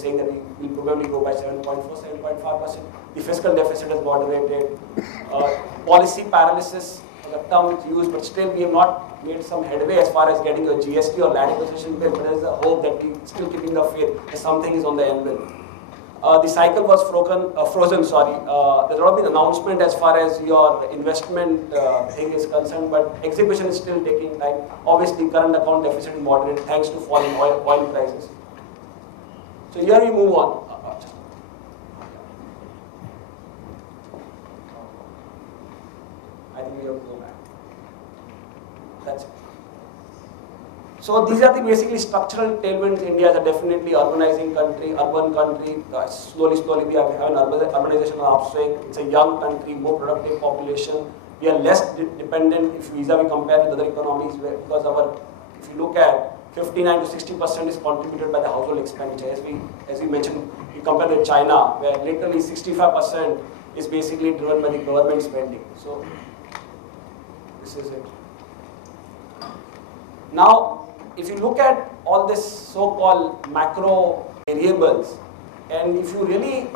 saying that we will probably grow by 7.4, 7.5%. The fiscal deficit has moderated. Policy paralysis, the term is used, but still we have not made some headway as far as getting a GST or land acquisition bill. But there is a hope that we still keeping the faith that something is on the anvil. The cycle was frozen. There's not been announcement as far as your investment thing is concerned, but execution is still taking time. Obviously, current account deficit is moderate thanks to falling oil prices. So here we move on. I think we have to go back. That's it. So these are the basically structural tailwinds. India is a definitely urban country. Slowly we have an urbanization upswing. It's a young country, more productive population. We are less dependent if vis-a-vis compared with other economies, because if you look at 59 to 60% is contributed by the household expenditure. As we mentioned, we compare with China, where literally 65% is basically driven by the government spending. So this is it. Now, if you look at all this so-called macro variables, and if you really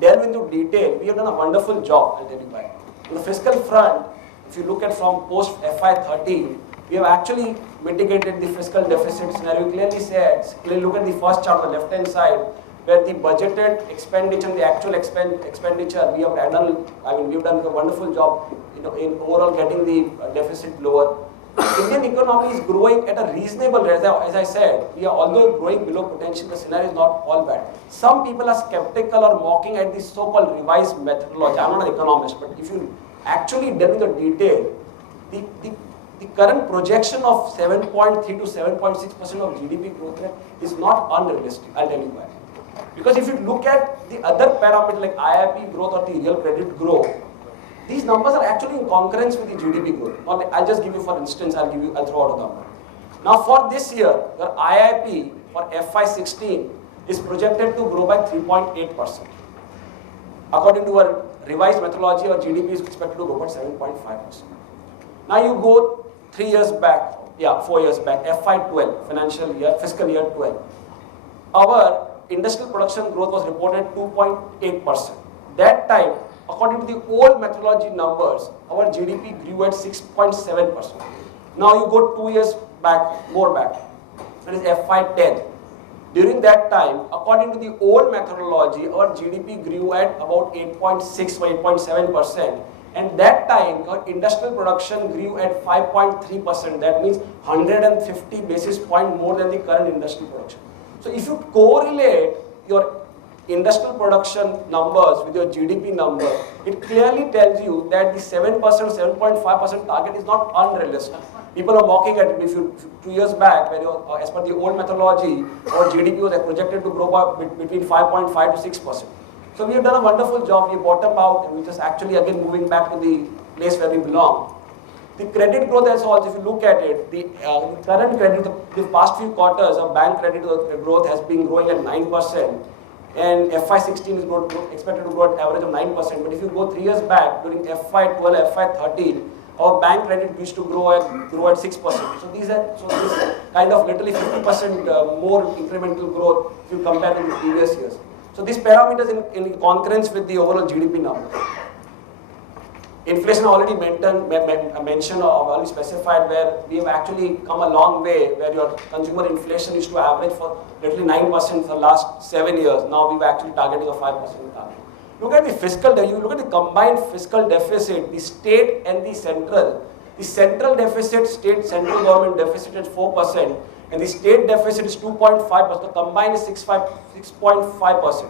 delve into detail, we have done a wonderful job, I'll tell you why. On the fiscal front, if you look at from post FY13, we have actually mitigated the fiscal deficit scenario. Clearly look at the first chart on the left-hand side, where the budgeted expenditure and the actual expenditure, we have done a wonderful job in overall getting the deficit lower. Indian economy is growing at a reasonable rate. As I said, although growing below potential, the scenario is not all bad. Some people are skeptical or mocking at this so-called revised methodology. I'm not an economist, but if you actually delve into detail, the current projection of 7.3 to 7.6% of GDP growth rate is not unrealistic. I'll tell you why. Because if you look at the other parameters like IIP growth or the real credit growth, these numbers are actually in concurrence with the GDP growth. I'll just give you, for instance, I'll throw out a number. Now for this year, your IIP for FY16 is projected to grow by 3.8%. According to our revised methodology, our GDP is expected to grow by 7.5%. Now you go 4 years back, FY12, fiscal year 12. Our industrial production growth was reported 2.8%. That time, according to the old methodology numbers, our GDP grew at 6.7%. Now you go 2 years back, more back, that is FY10. During that time, according to the old methodology, our GDP grew at about 8.6 or 8.7%. And that time, our industrial production grew at 5.3%. That means 150 basis points more than the current industrial production. So if you correlate your industrial production numbers with your GDP number, it clearly tells you that the 7%, 7.5% target is not unrealistic. People are mocking at it. If you 2 years back, where as per the old methodology, our GDP was projected to grow by between 5.5 to 6%. So we have done a wonderful job. We bottomed out, and we just actually again moving back to the place where we belong. The credit growth as well, if you look at it, the current credit, the past few quarters of bank credit growth has been growing at 9%. And FY16 is expected to grow at average of 9%. But if you go 3 years back, during FY12, FY13, our bank credit used to grow at 6%. So this kind of literally 50% more incremental growth if you compare with the previous years. So these parameters in concurrence with the overall GDP number. Inflation already mentioned or already specified, where we have actually come a long way, where your consumer inflation used to average for literally 9% for the last 7 years. Now we're actually targeting a 5% target. Look at the fiscal, you look at the combined fiscal deficit, the state and the central. The central deficit, central government deficit is 4%, and the state deficit is 2.5%. The combined is 6.5%.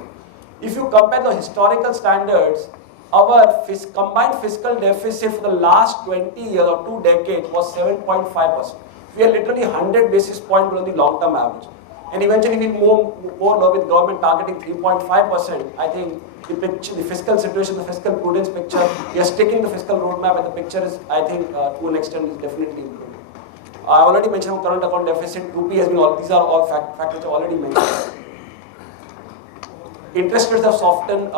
If you compare the historical standards, our combined fiscal deficit for the last 20 years or 2 decades was 7.5%. We are literally 100 basis points below the long-term average. And eventually we'll move more low with government targeting 3.5%. I think the fiscal situation, the fiscal prudence picture, we are sticking the fiscal roadmap, and the picture is, I think, to an extent, is definitely improving. I already mentioned current account deficit, rupee has been these are all factors I already mentioned. Interest rates have softened,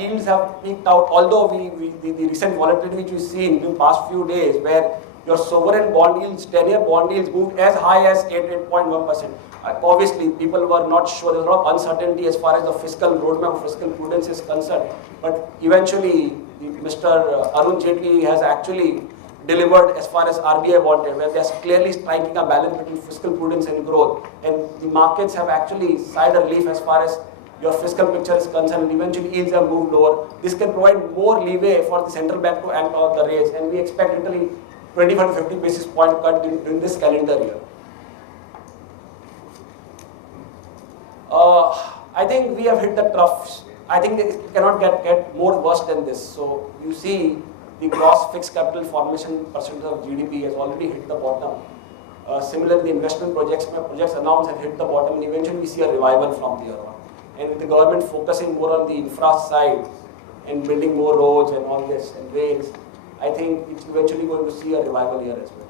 yields have peaked out, although the recent volatility which we've seen in the past few days, where your sovereign bond yields, 10-year bond yields moved as high as 8.1%. Obviously, people were not sure. There was a lot of uncertainty as far as the fiscal roadmap, fiscal prudence is concerned. But eventually, Mr. Arun Jaitley has actually delivered as far as RBI wanted, where they are clearly striking a balance between fiscal prudence and growth. And the markets have actually sighed a relief as far as your fiscal picture is concerned, and eventually yields have moved lower. This can provide more leeway for the central bank to act on the rates, and we expect literally 25 to 50 basis point cut in this calendar year. I think we have hit the troughs. I think it cannot get more worse than this. So you see the gross fixed capital formation percentage of GDP has already hit the bottom. Similarly, the investment projects announced have hit the bottom, and eventually we see a revival from there on. And with the government focusing more on the infra side and building more roads and all this and rails, I think it's eventually going to see a revival here as well.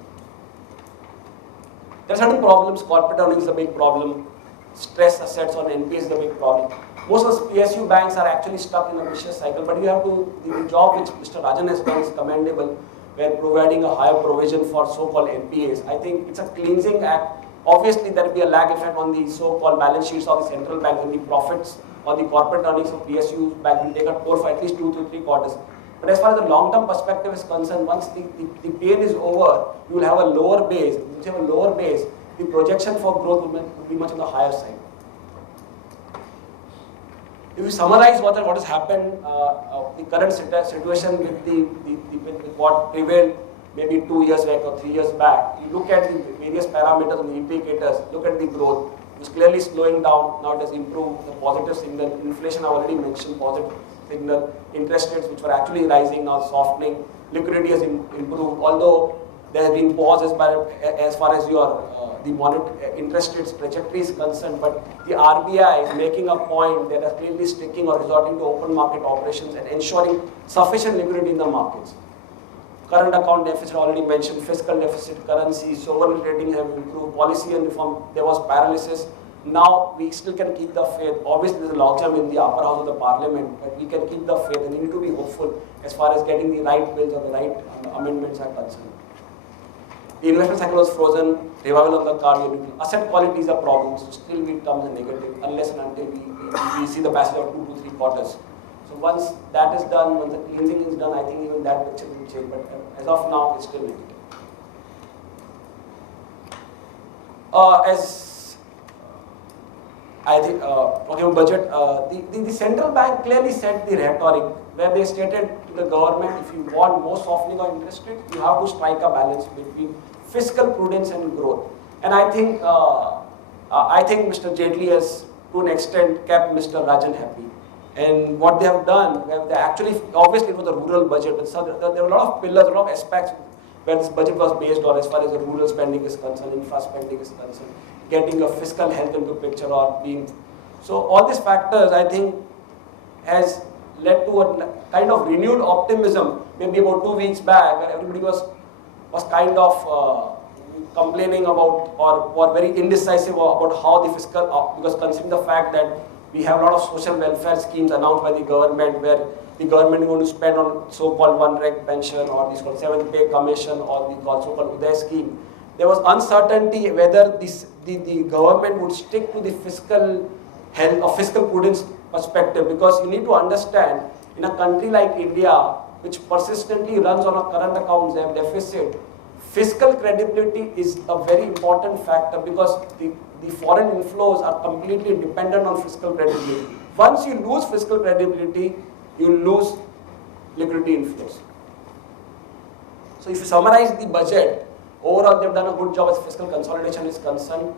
There are certain problems. Corporate earnings is a big problem. Stress assets on NPA is the big problem. Most of the PSU banks are actually stuck in a vicious cycle, but you have to, the job which Mr. Rajan has done is commendable, where providing a higher provision for so-called NPAs. I think it's a cleansing act. Obviously, there will be a lag effect on the so-called balance sheets of the central bank, and the profits or the corporate earnings of PSU bank will take a toll for at least 2 to 3 quarters. But as far as the long-term perspective is concerned, once the pain is over, you will have a lower base. Once you have a lower base, the projection for growth will be much on the higher side. If you summarize what has happened, the current situation with what prevailed maybe 2 years back or 3 years back, you look at the various parameters and the indicators, look at the growth, it's clearly slowing down. Now it has improved. The positive signal, inflation I already mentioned, positive signal, interest rates which were actually rising now softening, liquidity has improved, although there has been pause as far as your the interest rates trajectory is concerned, but the RBI is making a point that is clearly sticking or resorting to open market operations and ensuring sufficient liquidity in the markets. Current account deficit already mentioned, fiscal deficit, currency, sovereign rating have improved, policy and reform, there was paralysis. Now we still can keep the faith. Obviously there's a logjam in the upper house of the parliament, but we can keep the faith and we need to be hopeful as far as getting the right bills or the right amendments are concerned. The investment cycle was frozen, revival on the card, asset quality is a problem, so still it comes a negative unless and until we see the passage of 2 to 3 quarters. So once that is done, once the cleansing is done, I think even that picture will change, but as of now, it's still negative. As I think, talking about budget, the central bank clearly set the rhetoric where they stated to the government, if you want more softening of interest rate, you have to strike a balance between fiscal prudence and growth. And I think Mr. Jaitley has, to an extent, kept Mr. Rajan happy. And what they have done, they actually, obviously it was a rural budget, but there were a lot of pillars, a lot of aspects where this budget was based on as far as the rural spending is concerned, infra spending is concerned, getting a fiscal health into picture or being. So all these factors, I think, has led to a kind of renewed optimism, maybe about 2 weeks back, where everybody was kind of complaining about or very indecisive about how the fiscal, because considering the fact that we have a lot of social welfare schemes announced by the government where the government is going to spend on so-called one rank pension or this called 7th pay commission or the so-called Uday scheme. There was uncertainty whether the government would stick to the fiscal health or fiscal prudence perspective, because you need to understand, in a country like India, which persistently runs on a current accounts deficit, fiscal credibility is a very important factor, because the foreign inflows are completely dependent on fiscal credibility. Once you lose fiscal credibility, you lose liquidity inflows. So if you summarize the budget, overall they've done a good job as fiscal consolidation is concerned.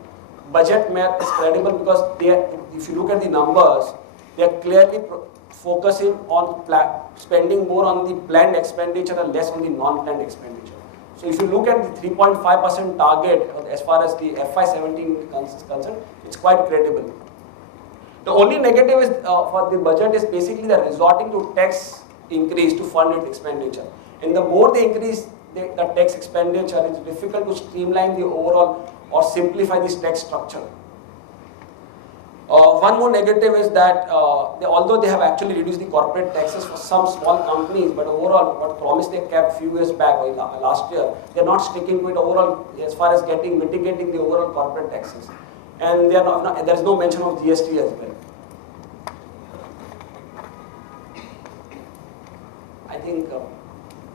Budget math is credible because if you look at the numbers, they are clearly focusing on spending more on the planned expenditure and less on the non-planned expenditure. So if you look at the 3.5% target as far as the FY17 is concerned, it's quite credible. The only negative is for the budget is basically they're resorting to tax increase to fund its expenditure. And the more they increase the tax expenditure, it's difficult to streamline the overall or simplify this tax structure. One more negative is that although they have actually reduced the corporate taxes for some small companies, but overall what promise they kept few years back or last year, they're not sticking to it overall as far as mitigating the overall corporate taxes. and there is no mention of GST as well. I think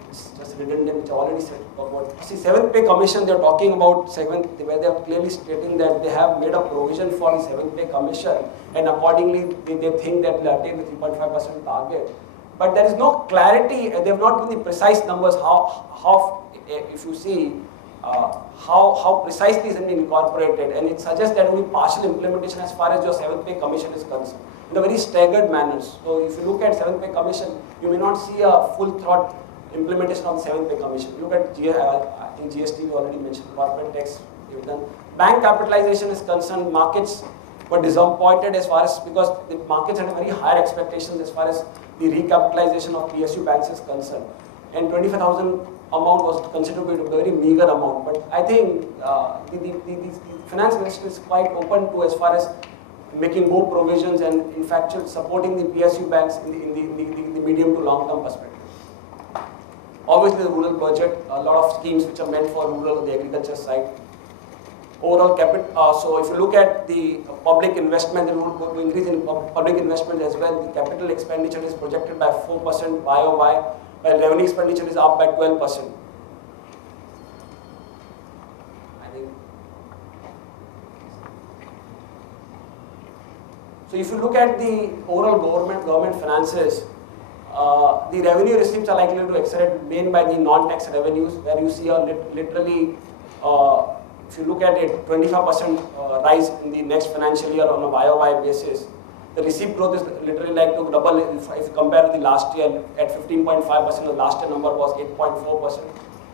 it's just redundant, which I already said about. See, 7th pay commission, they're talking about 7th, where they're clearly stating that they have made a provision for the 7th pay commission, and accordingly they think that they'll attain the 3.5% target. But there is no clarity, they have not given the precise numbers, how if you see, how precisely is it incorporated, and it suggests that only partial implementation as far as your 7th pay commission is concerned, in a very staggered manner. So if you look at 7th pay commission, you may not see a full-throat implementation of the 7th pay commission. Look at I think GST we already mentioned, corporate tax we've done. Bank capitalization is concerned, markets were disappointed as far as, because the markets had very higher expectations as far as the recapitalization of PSU banks is concerned. And 25,000 amount was considered to be a very meager amount. But I think the finance ministry is quite open to as far as making more provisions and in fact supporting the PSU banks in the medium to long term perspective. Obviously the rural budget, a lot of schemes which are meant for rural on the agriculture side. Overall capital, so if you look at the public investment, there will increase in public investment as well. The capital expenditure is projected by 4% YOY, while revenue expenditure is up by 12%. I think. So if you look at the overall government finances, the revenue receipts are likely to accelerate, main by the non-tax revenues, where you see a literally, if you look at it, 25% rise in the next financial year on a YOY basis. The receipt growth is literally like to double if you compare with the last year at 15.5%. The last year number was 8.4%.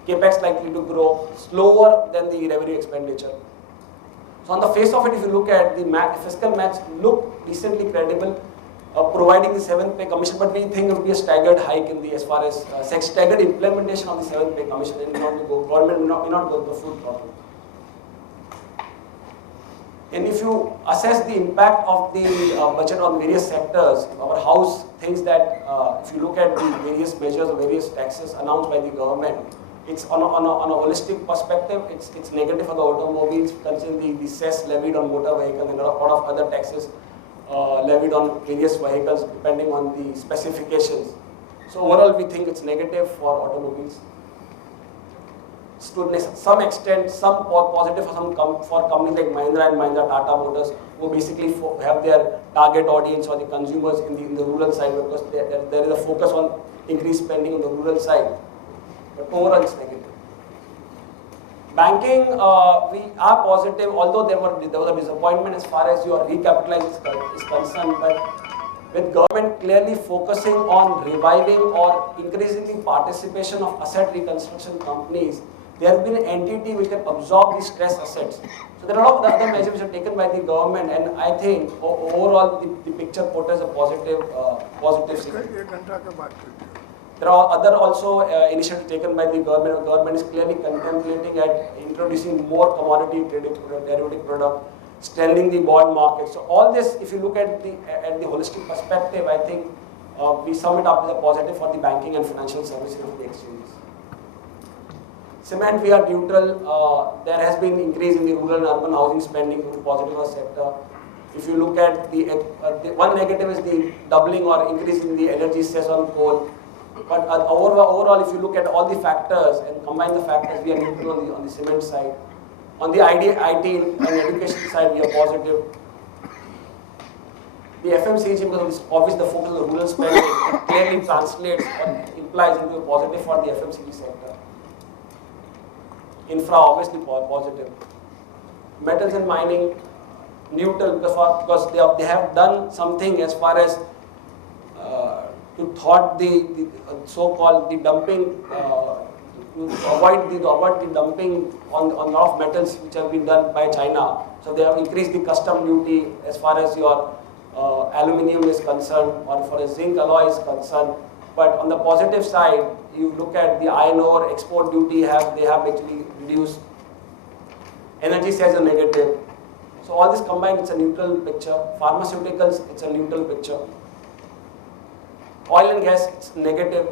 Capex likely to grow slower than the revenue expenditure. So on the face of it, if you look at the fiscal match, look decently credible, providing the 7th pay commission, but we think it will be a staggered hike in the as far as staggered implementation of the 7th pay commission, and government may not go to the full throttle. And if you assess the impact of the budget on various sectors, our house thinks that if you look at the various measures or various taxes announced by the government, it's on a holistic perspective, it's negative for the automobiles, considering the cess levied on motor vehicles and a lot of other taxes levied on various vehicles depending on the specifications. So overall, we think it's negative for automobiles. To some extent, some positive for companies like Mahindra and Mahindra, Tata Motors, who basically have their target audience or the consumers in the rural side, because there is a focus on increased spending on the rural side. But overall, it's negative. Banking, we are positive, although there was a disappointment as far as your recapitalization is concerned, but with government clearly focusing on reviving or increasing the participation of asset reconstruction companies, there has been an entity which can absorb the stress assets. So there are a lot of other measures which are taken by the government, and I think overall the picture portrays a positive signal. There are other also initiatives taken by the government. The government is clearly contemplating at introducing more commodity derivative product, strengthening the bond market. So all this, if you look at the holistic perspective, I think we sum it up as a positive for the banking and financial services of the exchanges. Cement, we are neutral. There has been increase in the rural and urban housing spending, positive sector. If you look at the one negative is the doubling or increase in the energy cess on coal. But overall, if you look at all the factors and combine the factors, we are neutral on the cement side. On the IT and education side, we are positive. The FMCG, because of obviously the focus on the rural spending, it clearly translates or implies into a positive for the FMCG sector. Infra, obviously positive. Metals and mining, neutral, because they have done something as far as to thwart the so-called the dumping, to avoid the dumping on a lot of metals which have been done by China. So they have increased the custom duty as far as your aluminium is concerned, or for a zinc alloy is concerned. But on the positive side, you look at the iron ore export duty, they have actually reduced. Energy says a negative. So all this combined, it's a neutral picture. Pharmaceuticals, it's a neutral picture. Oil and gas, it's negative,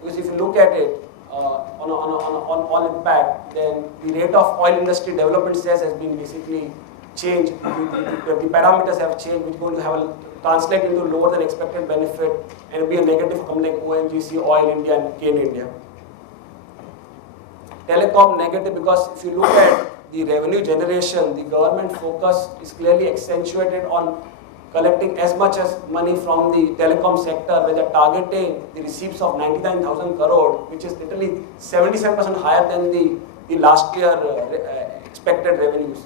because if you look at it on all impact, then the rate of oil industry development sales has been basically change, the parameters have changed, which is going to have translate into lower than expected benefit and be a negative for companies like ONGC, Oil India and Gain India. Telecom negative because if you look at the revenue generation, the government focus is clearly accentuated on collecting as much as money from the telecom sector, where they're targeting the receipts of 99,000 crore, which is literally 77% higher than the last year expected revenues.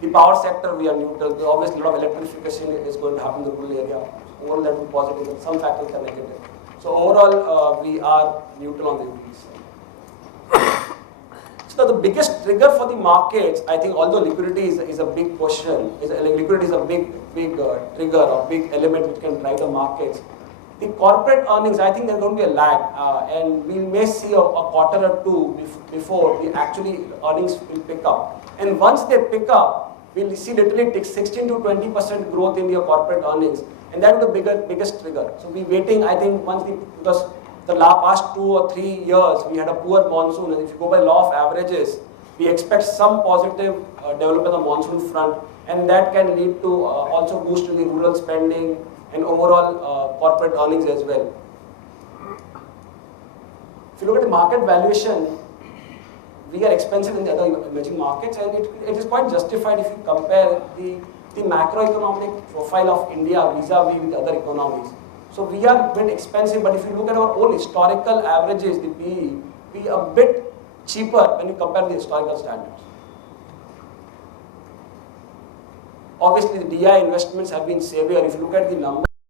The power sector, we are neutral. Obviously, a lot of electrification is going to happen in the rural area. Overall, that will be positive, but some factors are negative. So overall, we are neutral on the equity side. So the biggest trigger for the markets, I think, although liquidity is a big question, liquidity is a big trigger or big element which can drive the markets. The corporate earnings, I think there's going to be a lag, and we may see a quarter or two before the actually earnings will pick up. And once they pick up, we'll see literally take 16 to 20% growth in your corporate earnings, and that is the biggest trigger. So we're waiting, I think, because the past 2 or 3 years we had a poor monsoon, and if you go by law of averages, we expect some positive development on the monsoon front, and that can lead to also boost to the rural spending and overall corporate earnings as well. If you look at the market valuation, we are expensive in the other emerging markets, and it is quite justified if you compare the macroeconomic profile of India vis-a-vis with other economies. So we are a bit expensive, but if you look at our own historical averages, the PE, we are a bit cheaper when you compare the historical standards. Obviously, the DI investments have been severe. If you look at the numbers,